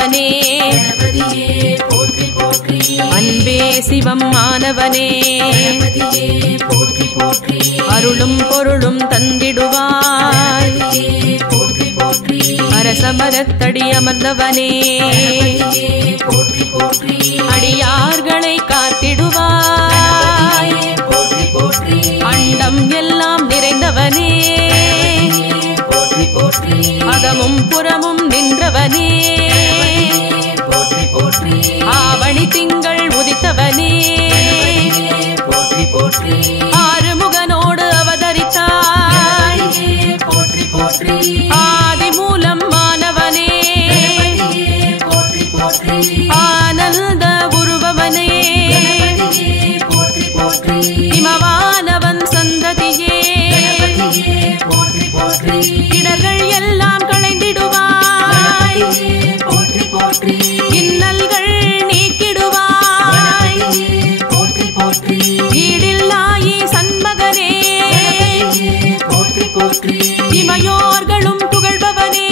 ஆனவனே அன்பே சிவம் ஆனவனே அருளும் பொருளும் தந்திடுவாய் அரசமரத்தடி அமர்ந்தவனே அடியார்களை காத்திடுவாய் அண்டம் எல்லாம் நிறைந்தவனே அகமும் புறமும் நின்றவனே ஆவணி திங்கள் உதித்தவனே ஆறுமுகனோடு அவதரித்தாய் ஆதிமூலம் மானவனே ஆனந்த உருவவனே இமவானவன் சந்ததியே இடர்கள் எல்லாம் களைந்திடுவாய் இன்னல்கள் நீக்கிடுவாய் ஈடில்லாயி சண்மகனே இமையோர்களும் புகழ்பவனே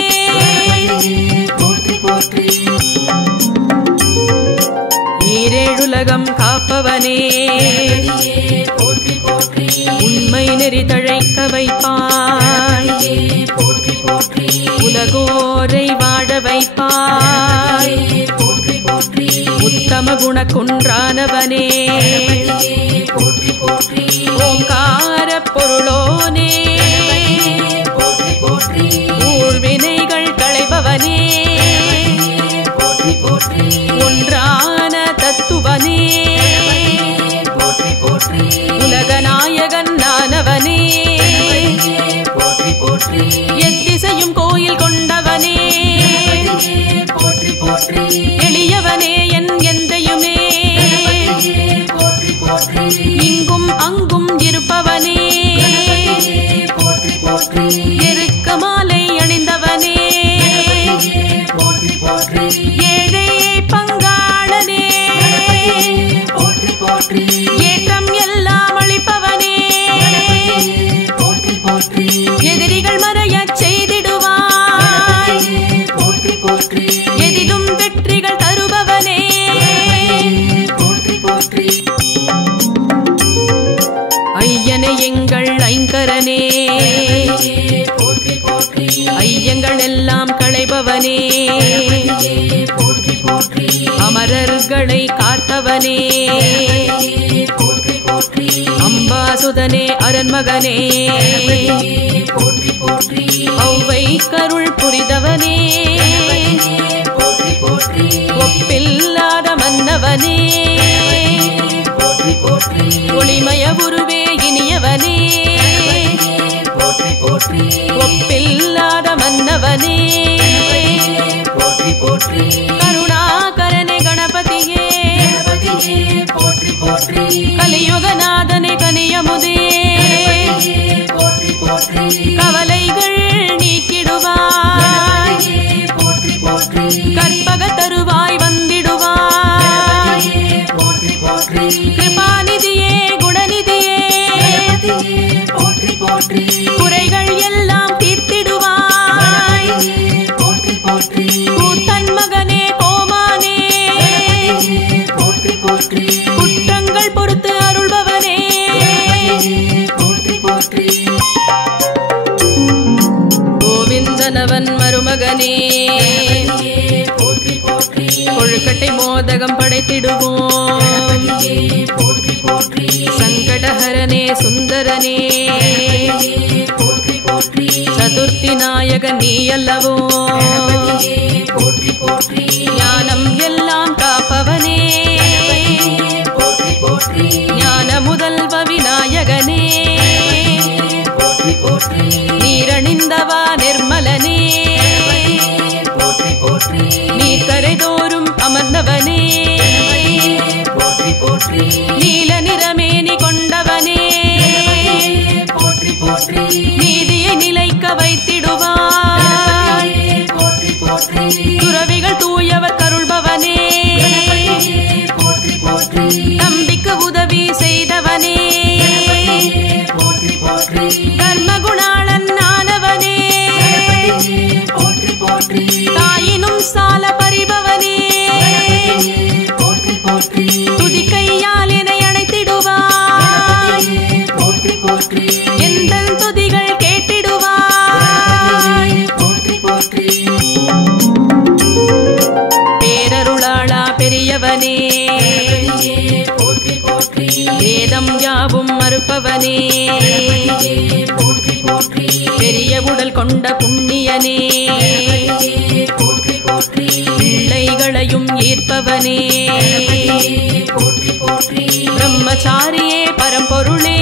ஈரேழுலகம் காப்பவனே உண்மை நெறி தழைக்க வைப்பாய் உலகோரை வாழ வைப்பாய் உத்தம குண குன்றானவனே ஓங்கார பொருளோனே ஊழ்வினைகள் களைபவனே ஒன்றான தத்துவனே உலகநாயகன் நானவனே எத்திசையும் கோயில் கொண்டவனே எளியவனே என் எந்தையுமே இங்கும் அங்கும் இருப்பவனே எருக்க மாலை அணிந்தவனே ஏழையை பங்காளனே ஏற்றம் எல்லாம் அளிப்பவனே எதிரிகள் மறையச் செய்திடுவாய் எதிலும் வெற்றிகள் தருபவனே ஐயனே எங்கள் ஐங்கரனே ஐயங்கள் எல்லாம் களைபவனே அமரர்களை காத்தவனே அம்பாசுதனே அரண்மகனே ஔவை கருள் புரிதவனே ஒப்பில்லாத மன்னவனே ஒளிமய உருவே இனியவனே ஒப்பில்லாத மன்னவனே கருணாகரனே கணபதியே கலியுகநாதனே கனியமுதே கவலைகள் நீக்கிடுவாய் கற்பக தருவாய் வந்திடுவாய் கிருபாநிதியே குணநிதியே குறைகள் எல்லாம் தீர்த்திடுவாய் கூத்தன் மகனே கோமானே குற்றங்கள் பொறுத்து அருள்பவனே கோவிந்தனவன் மருமகனே கொழுக்கட்டை மோதகம் படைத்திடுவோம் சங்கடஹரனே சுந்தரனே சதுர்த்தி நாயகன் நீ அல்லவோ ஞானம் எல்லாம் காப்பவனே ஞான முதல்வ விநாயகனே நீரணிந்தவா நிர்மலனே நீர்கரைதோறும் அமர்ந்தவனே நீல நிறமேனி கொண்டவனே நீதியை நிலைக்க வைத்திடுவாய் துறவிகள் தூயவர் கருள்பவனே நம்பிக்கு உதவி செய்தவனே தர்மகுணாளன் ஆனவனே தாயினும் சால பரிபவ எந்தன் துதிகள் கேட்டிடுவாய். பேரருளாளா பெரியவனே, வேதம் யாவும் மறுப்பவனே, பெரிய உடல் கொண்ட புண்ணியனே, பிள்ளைகளையும் ஈர்ப்பவனே, பிரம்மச்சாரியே பரம்பொருளே,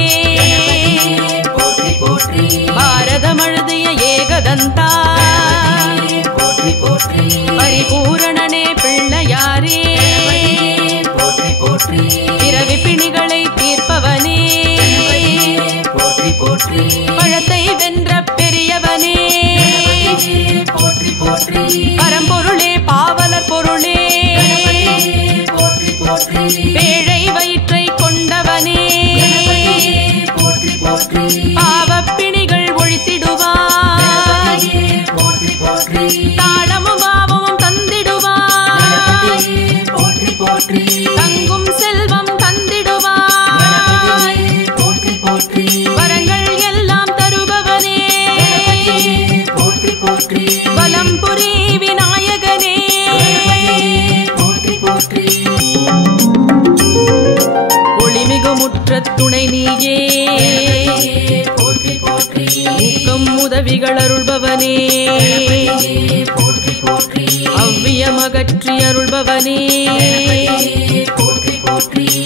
பாரதம் எழுதிய ஏகதந்தா, பரிபூரணனே பிள்ளையாரே, பிறவி பிணிகளை தீர்ப்பவனே, பழத்தை வென்ற பெரியவனே, பரம்பொருளே பாவலர் பொருளே, பேழை வயிற்றை கொண்டவனே, பாவப்பிணிகள் ஒழித்திடுவாய், தாளமும் பாவமும் தந்திடுவாய், தங்கும் செல்வம் தந்திடுவாய், வரங்கள் எல்லாம் தருபவனே, வலம்புரி விநாயகனே, ஒளிமிகு முற்ற துணை நீயே, ஊக்கம் உதவிகள் அருள்பவனே, அவ்வியமகற்றி அருள்பவனே,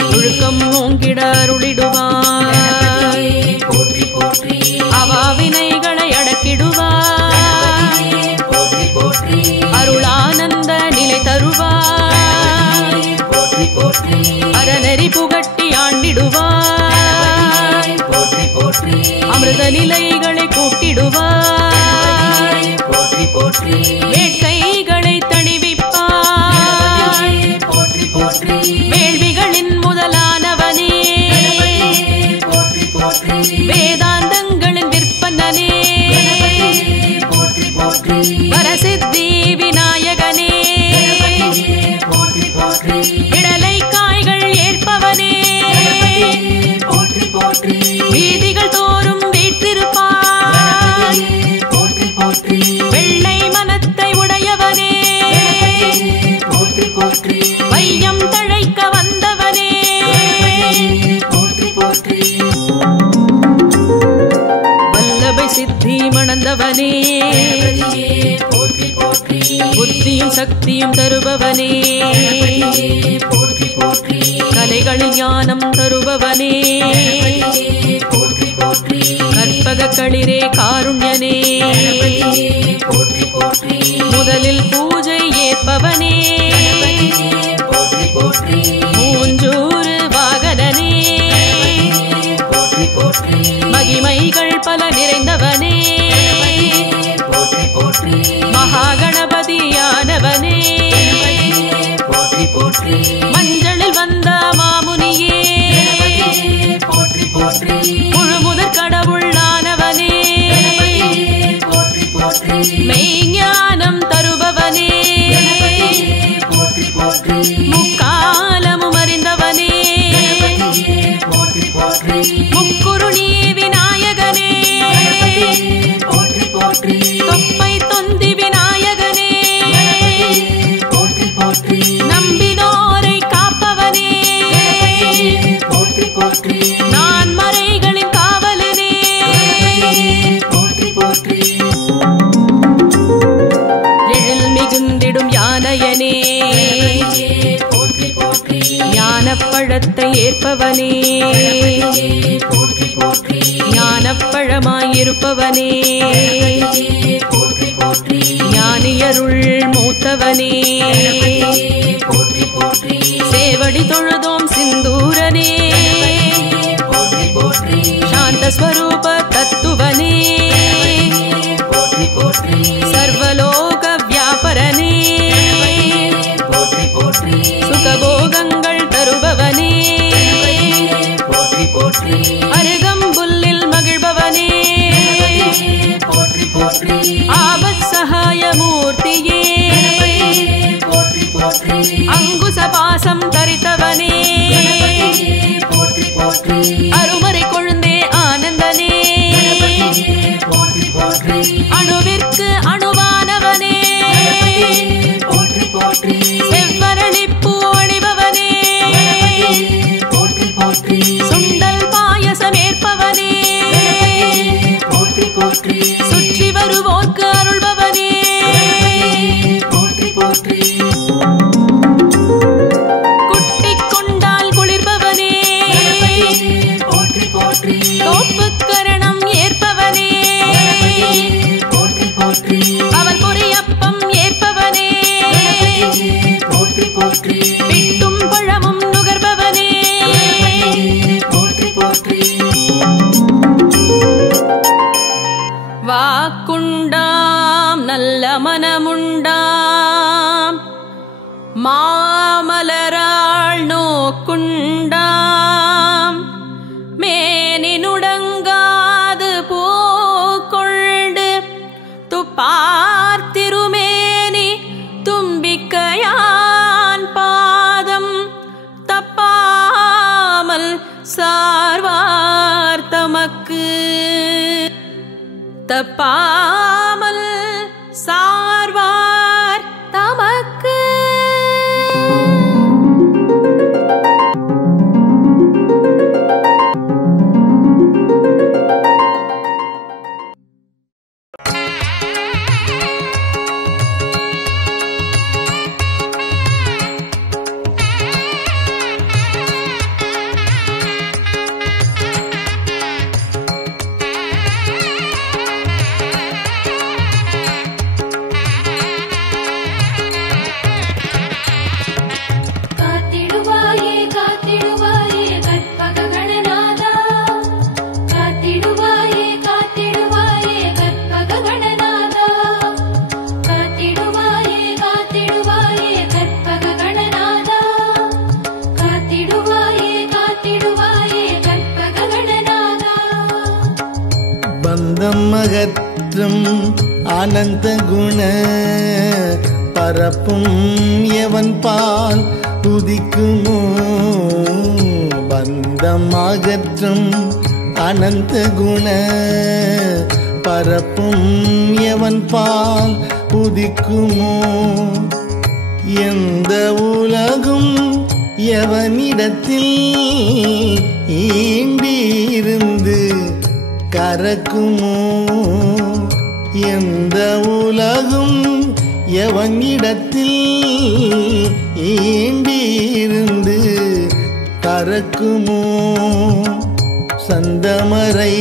ஒழுக்கம் ஓங்கிட அருளிடுவாய், அவாவினைகளை அடக்கிடுவாய், அருளானந்த நிலை தருவாய், அறநெறி புகட்டி ஆண்டிடுவாய், அமிர்த நிலைகளை கூட்டிடுவாய், வேட்கைகளை தணிவிப்பாய், வேள்விகளின் முதலானவனே, வேதாந்தங்களின் விற்பனனே, வரசித்தி விநாயகனே, இடலை காய்கள் ஏற்பவனே, வீதிகள் தோறும் வீற்றிருப்பாய், வெள்ளை மனத்தை உடையவனே, வையம் தழைக்க வந்தவனே, வல்லபை சித்தி மணந்தவனே, புத்தியும் சக்தியும் தருபவனே, கலைகளில் ஞானம் தருபவனே, கற்பக களிரே காருண்யனே, முதலில் பூஜை ஏற்பவனே, மூஞ்சூறு வாகனனே, மகிமைகள் பல நிறைந்தவனே, மகாகணபதியானவனே, மஞ்சளில் வந்த மாமுனியே, முழுமுதற் கடவுளானவனே, மெய்ஞானம் தருபவனே, முக்காலமும் அறிந்தவனே, முக்குருணி விநாயகனே, தொப்பை தொந்தி விநாயகனே, நம்பினோரை காப்பவனே, நான் மறைகளின் காவலனே, எழில் மிகுந்திடும் யானையனே, ஞானப்பழத்தை ஏற்பவனே, ஞானப்பழமாயிருப்பவனே, ஞானியருள் மூத்தவனே, சேவடி தொழுதோம் சிந்தூரனே, சாந்தஸ்வரூப தத்துவனே, சர்வலோக வியாபரனே, சுகபோகங்கள் தருபவனே, அருகம்புல்லில் மகிழ்பவனே, ஆபத் சகாய மூர்த்தியே, அங்குச பாசம் தரித்தவனே, அருமறை கொழுந்தே ஆனந்த சுற்றி வருவோர்க்கு அருள்பவனே குட்டிக் கொண்டால் குளிர்பவனே தோப்புக்கரணம் ஏற்பவனே அவன் பொரியப்பம் ஏற்பவனே பிட்டும் பழமும் நுகர்பவனே வாக்குண்டாம் நல்ல மனமுண்டாம் மாமலராள் நோக்குண்டாம் மேனினுடங்காது பூக்கொண்டு துப்பார்த்திருமேனி தும்பிக்கையான் பாதம் தப்பாமல் சார்வார் தமக்கு தப்பாமல் சார்வார் தமக்கு பந்தமகற்றும் ஆனந்த குண பரப்பும் எவன் பால் துதிக்குமோ பந்தமகற்றும் அனந்த குண பரப்பும் எவன் பால் உதிக்குமோ எந்த உலகும் எவனிடத்தில் ஈண்டியிருந்து கரக்குமோ எந்த உலகும் எவனிடத்தில் ஈண்டியிருந்து கரக்குமோ சந்தமரை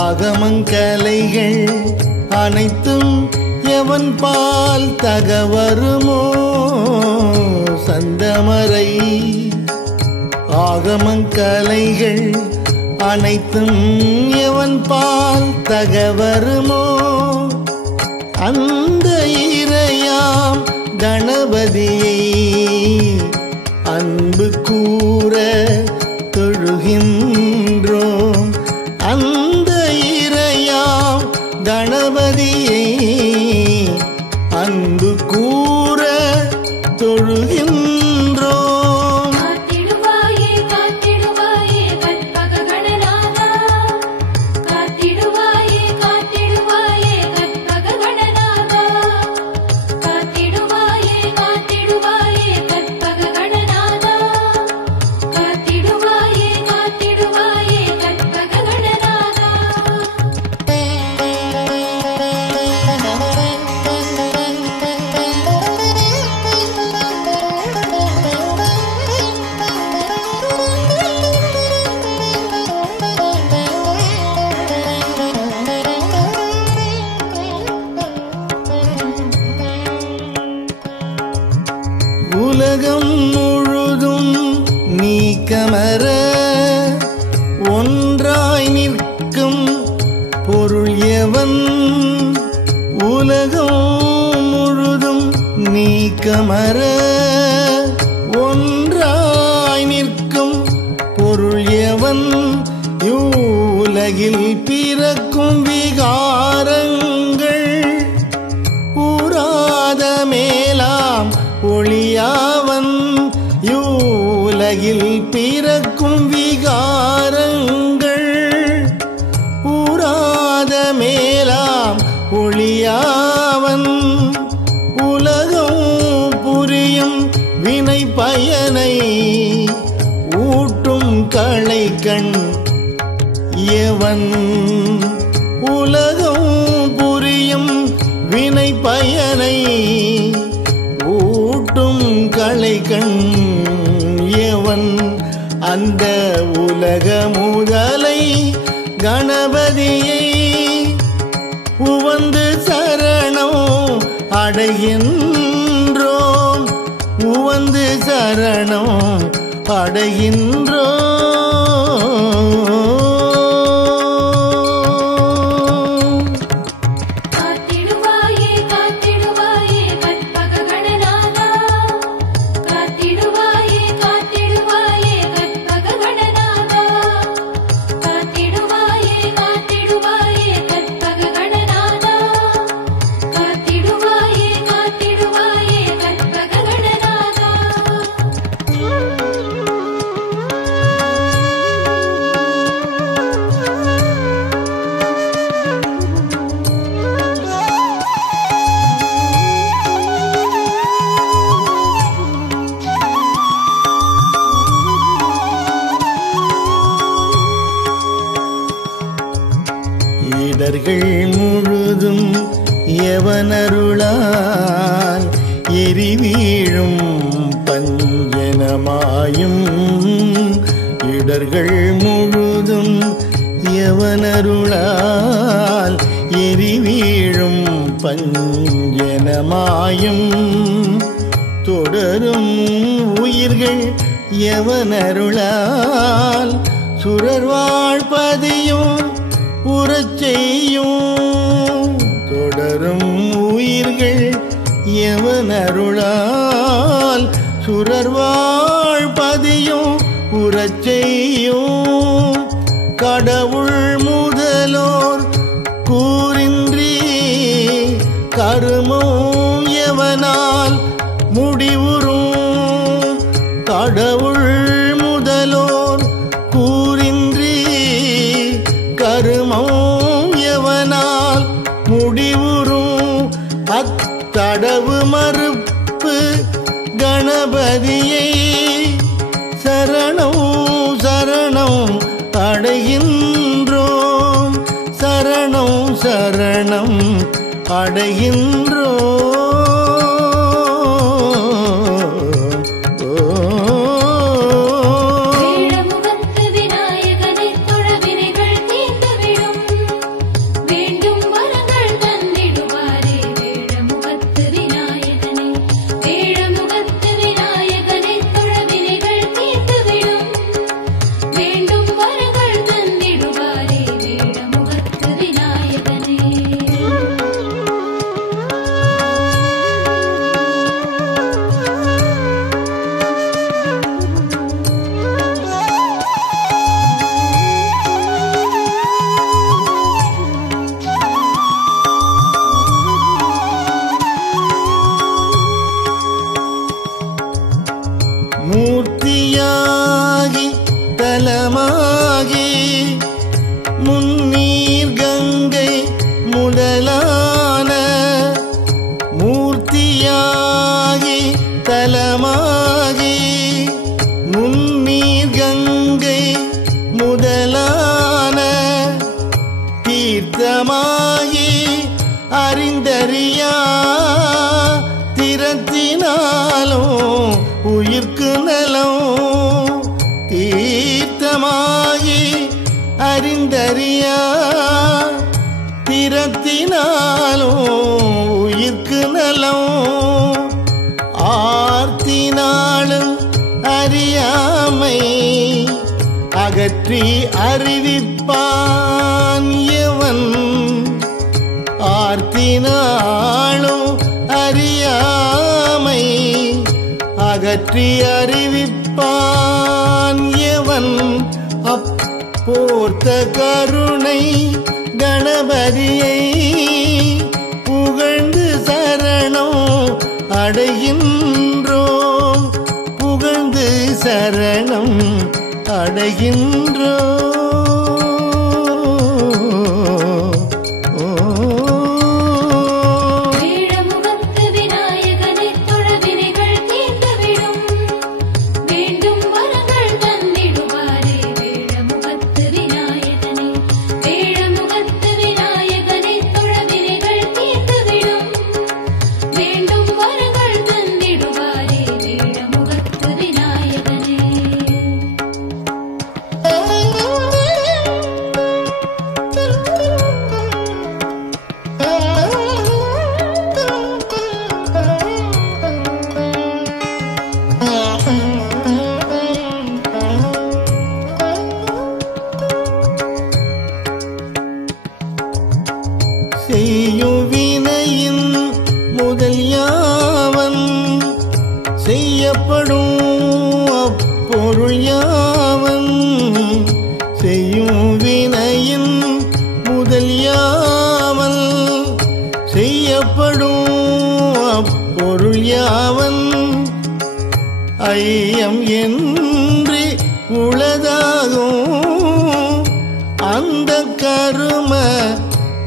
ஆகமங்கலைகள் அனைத்தும் எவன் பால் தகவருமோ சந்தமரை ஆகமங்கலைகள் அனைத்தும் எவன் பால் தகவருமோ அந்த இறையாம் கணபதியை அன்பு கூற தொழுகின்றோம் அந்த இறையாம் கணபதியை அன்பு கூற தொழுகின்றோம் உலகம் முழுதும் நீக்கமர ஒன்றாய் நிற்கும் பொருள் எவன் உலகம் முழுதும் நீக்கமர ஒன்றாய் நிற்கும் பொருள் எவன் இவ்வுலகில் பிறக்கும் விகாரங்கள் ஊராத மேலாம் ஒளியாவன் யூலகில் பிறக்கும் விகாரங்கள் ஊராத மேலாம் ஒளியாவன் உலகம் புரியும் வினை பயனை ஊட்டும் களை கண் எவன் உலகம் புரியும் வினை பயனை ஊட்டும் களைகண் எவன் அந்த உலக முதலை கணபதியை உவந்து சரணம் அடைகின்றோம் உவந்து சரணம் அடைகின்றோம். இடர்கள் முழுதும் எவனருளால் எரிவீழும் பஞ்சனமாயும் இடர்கள் முழுதும் எவனருளால் எரிவீழும் பஞ்சனமாயும் தொடரும் உயிர்கள் எவனருளால் சுரர்வாழ்பதியும் உறச்செய்யும் தொடரும் உயிர்கள் எவனருளால் சுரர்வாழ்பதியும் உறச்செய்யும் கடவுள் முதலோர் கூறின்றி கருமம் எவனால் முடிவுறும் கடவுள் முதலோர் கூறின்றி கருமம் எவனால் முடிவுறும் அத்தடவு மறுப்பு கணபதியை சரணம் சரணம் அடைகின்றோம் சரணம் சரணம் அடைகின்றோம். மூர்த்தியாகி தலமாகி முன்னீர் கங்கை முதலான மூர்த்தியாகி தலமாகி முன்னீர் கங்கை முதலான தீர்த்தமாகி அறிந்தறியா திறத்தினாலும் உயிர்க்கு நலம் தீர்த்தமாகி அறிந்தறியா திறத்தினாலும் உயிர்க்கு நலம் ஆர்த்தினாலும் அறியாமை அகற்றி அறிவிப்பான் எவன் ஆர்த்தினாலும் அறியாமை அகற்றி அறிவிப்பான் எவன் அப்போர்த்த கருணை கணபதியை புகழ்ந்து சரணம் அடைகின்றோம் புகழ்ந்து சரணம் அடைகின்றோம். வேடமுகத்து விநாயகனே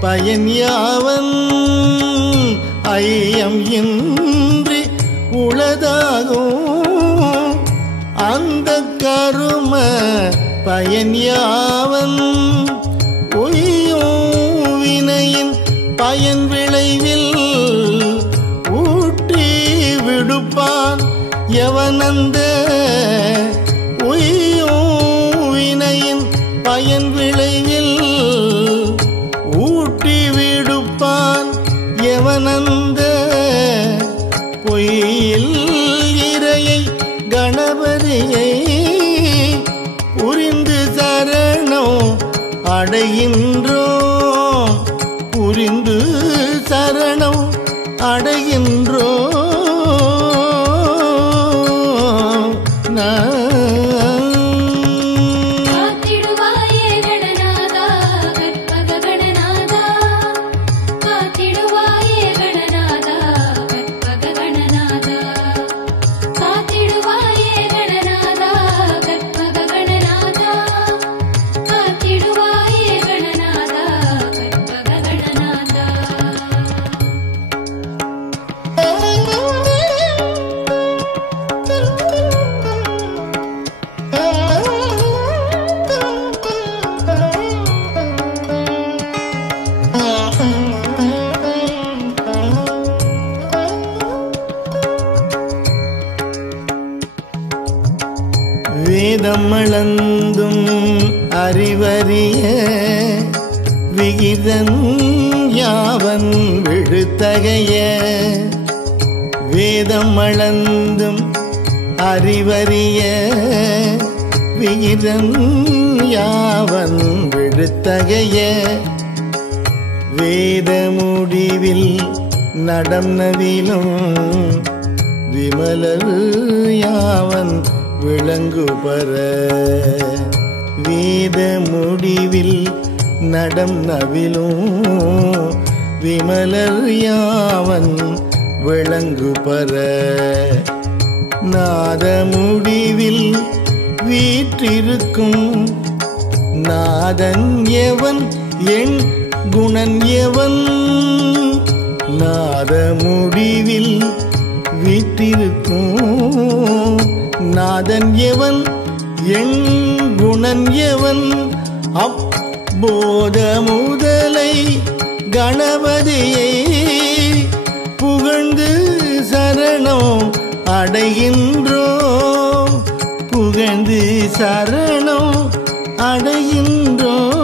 பயன் யாவன் ஐயம் இன்றி உளதாகும் அந்த கரும பயன் யாவன் உய்யும் வினையின் பயன் விளைவில் ஊட்டி விடுப்பான் எவனந்த உய்யும் வினையின் பயன் விளைவில் ஊட்டி விடுப்பான் எவனந்த பொய்யில் இறையை கணபதியை புரிந்து சரணம் அடைகின்றோம் புரிந்து சரணம் அடைகின்றோம் வேதம் அளந்தும் அறிவறிய விகிதன் யாவன் விழுத்தகைய வேதம் அளந்தும் அறிவறிய விகிதன் யாவன் விழுத்தகைய வேத முடிவில் நடம் நவிலும் விமலர் யாவன் விளங்கு பர வேத முடிவில் நடம் நவிலும் விமலர் யாவன் விளங்கு பர நாத முடிவில் வீற்றிருக்கும் நாதன் எவன் என் குணன் எவன் நாத முடிவில் வீற்றிருக்கும் நாதன் எவன் என் குணன் எவன் அப்போத முதலை கணபதியை புகழ்ந்து சரணம் அடைகின்றோம் புகழ்ந்து சரணம் அடைகின்றோம்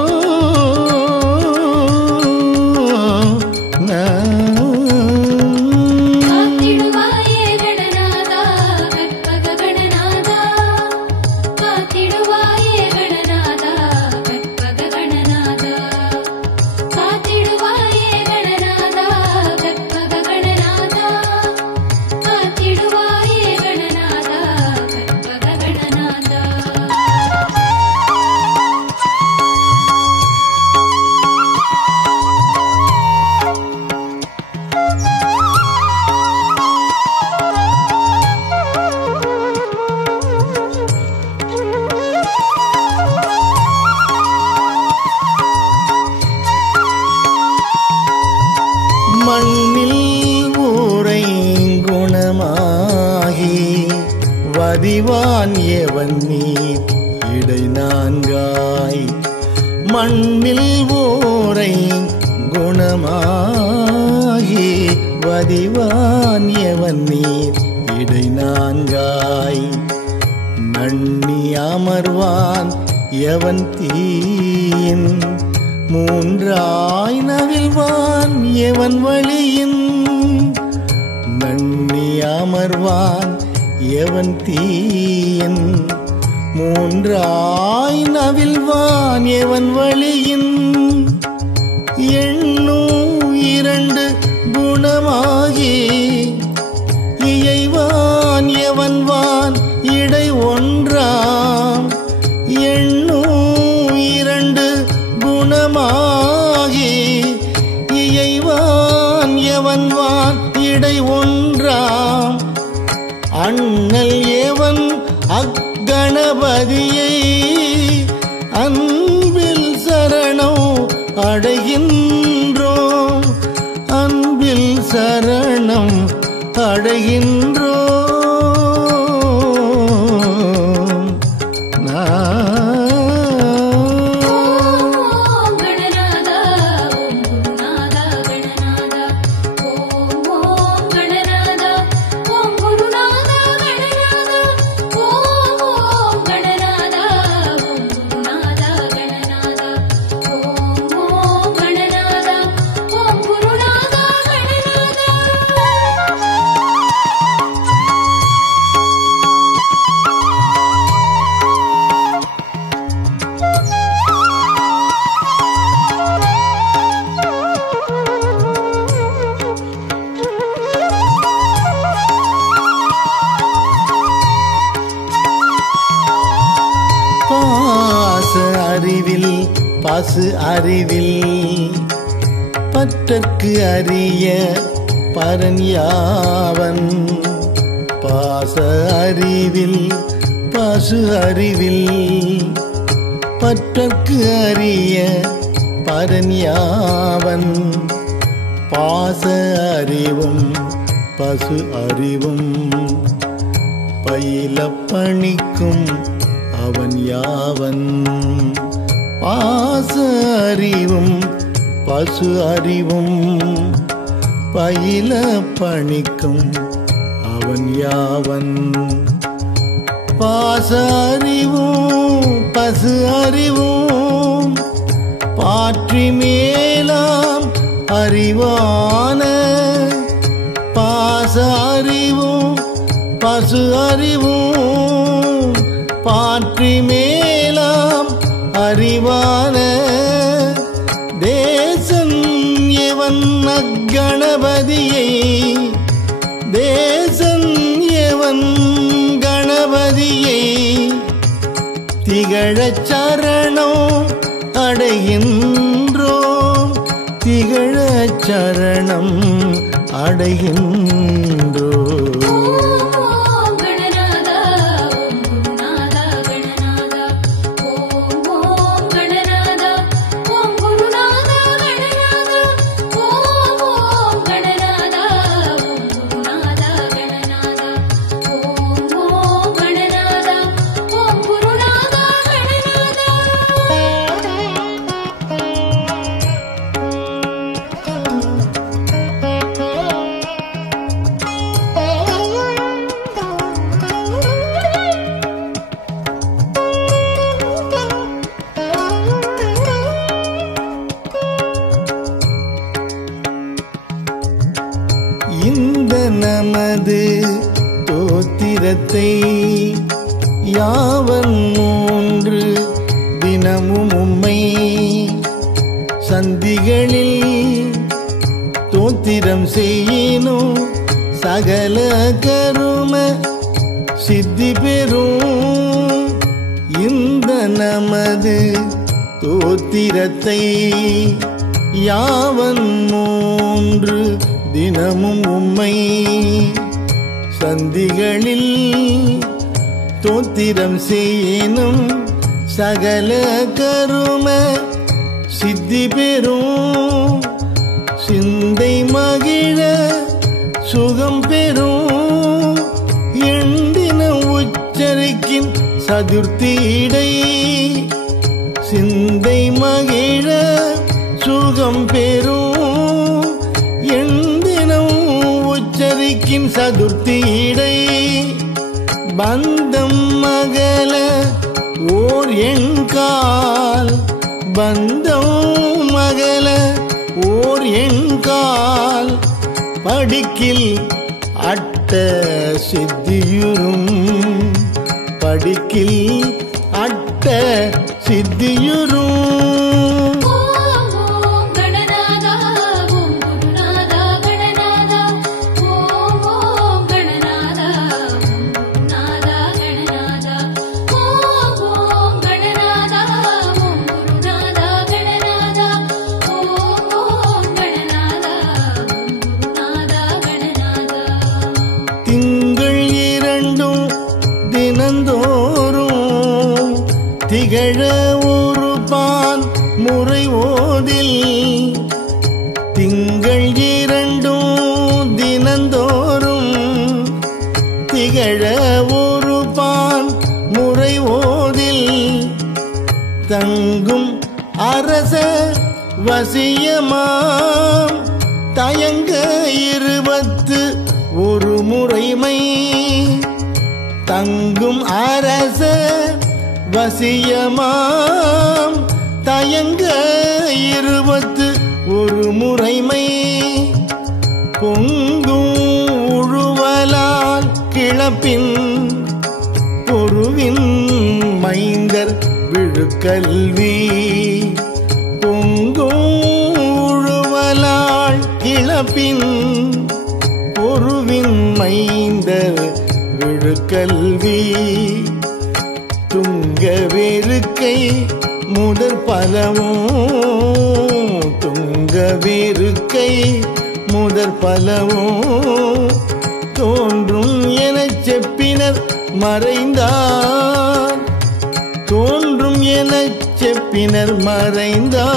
மண்ணில் ஊரை குணமாகி வதிவான் எவன் நீர் இடை நான்காய் மண்ணில் ஊரை குணமாகி வதிவான் எவன் நீர் இடை நான்காய் நன்னி அமர்வான் எவன் தீயின் மூன்றாய் நவில்வான் எவன் வழியின் நன்னி அமர்வான் எவன் தீயின் மூன்றாய் நவில்வான் எவன் வழியின் எண்ணும் இரண்டு குணமாகி இயைவான் எவன்வான் இடை ஒன்றாம் எண்ணும் இரண்டு குணமாகி இயைவான் எவன்வான் இடை ஒன்றாம் அண்ணல் எவன் அக்கணபதியை அன்பில் சரணம் அடைகின்ற அடைகின்றோம். அறிவில் பாசு அறிவில் பற்றற்கு அறிய பரன் யாவன். பாச அறிவில் பாசு அறிவில் பற்றற்கு அறிய பரன் யாவன். பாச அறிவும் பசு அறிவும் பயில பணிக்கும் அவன் யாவன். பாச அறிவும் பசு அறிவும் பயில பணிக்கும் அவன் யாவன். பாச அறிவும் பசு அறிவும் பாற்றி மேலாம் அறிவான. பாச அறிவும் பசு அறிவும் பாற்றி மேலாம் அறிவான. தேசன் எவன் அக்கணபதியை தேசன் எவன் கணபதியை திகழச் சரணம் அடைகின்றோம். திகழச் சரணம் அடைகின்றோம். இந்த நமது தோத்திரத்தை யாவன் மூன்று தினமும் உம்மை சந்திகளில் தோத்திரம் செய்யினும் சகல கரும சித்தி பெறும். இந்த நமது தோத்திரத்தை யாவன் மூன்று தினமும் உம்மை சந்திகளில் தோத்திரம் செய்யினும் சகல கரும சித்தி பெறும். சிந்தை மகிழ சுகம் பெறும். எண்டின உச்சரிக்கும் சதுர்த்திடை சிந்தை மகிழ சுகம் பெறும். எண்டினம் உச்சரிக்கும் சதுர்த்திடை பந்தம் மகள ஓர் எண்கால். பந்தம் மகள ஓர் எண்கால் படிக்கில் அட்ட சித்தியுறும். படிக்கில் அட்ட சித்தியுறும். திங்கள் இரண்டும் தினந்தோறும் திகழ ஒருபான் முறை ஓதில். திங்கள் இரண்டும் தினந்தோறும் தங்கும் அரச வசியமாம் தயங்க 21 முறைமை தங்கும் அரச வசியமாம் தயங்க 21 முறைமை பொங்கும் உழுவலால் கிளப்பின் பொருவின் மைந்தர் விழுக்கல்வி பொங்கும் உழுவலால் கிளப்பின் பொருவின் மைந்தர் விழுக்கல்வி துங்க வேறுக்கை முதற் பலவும் துங்க வேறுக்கை முதற் பலவும் தோன்றும் எனச் செப்பினர் மறைந்தார் தோன்றும் எனச் செப்பினர் மறைந்தார்